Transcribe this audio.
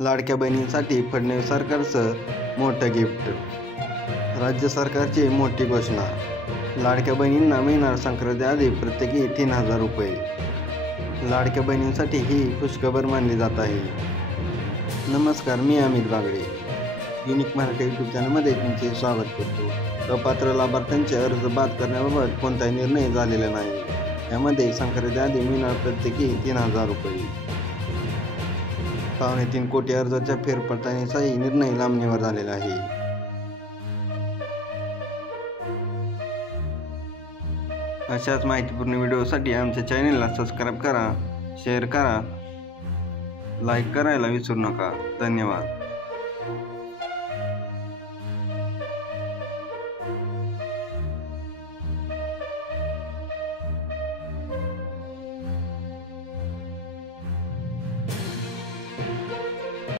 लाडक्या बहिणींसाठी फडणवीस सरकारचं मोठं गिफ्ट। राज्य सरकारची मोठी घोषणा। लाडक्या बहिणींना मिळणार संक्रांतीआधी प्रत्येकी 3000 रुपये। लाडक्या बहिणींसाठी ही खुशखबर मानली जात आहे। नमस्कार, मी अमित बागडे। युनिक मराठी यूट्यूब चॅनलमध्ये तुमचे स्वागत करतो। अपात्र लाभार्थ्यांचे अर्ज बाद करण्याबाबत कोणताही निर्णय झालेला नाही। यामध्ये संक्रांतीआधी मिळणार प्रत्येकी 3000 रुपये। 3.5 कोटी अर्जाच्या फेरपडताळणीचाही निर्णय लांबणीवर झालेला आहे। अशाच माहितीपूर्ण व्हिडिओसाठी आमच्या चॅनेलला सबस्क्राईब करा, शेअर करा, लाईक करायला विसरू नका। धन्यवाद।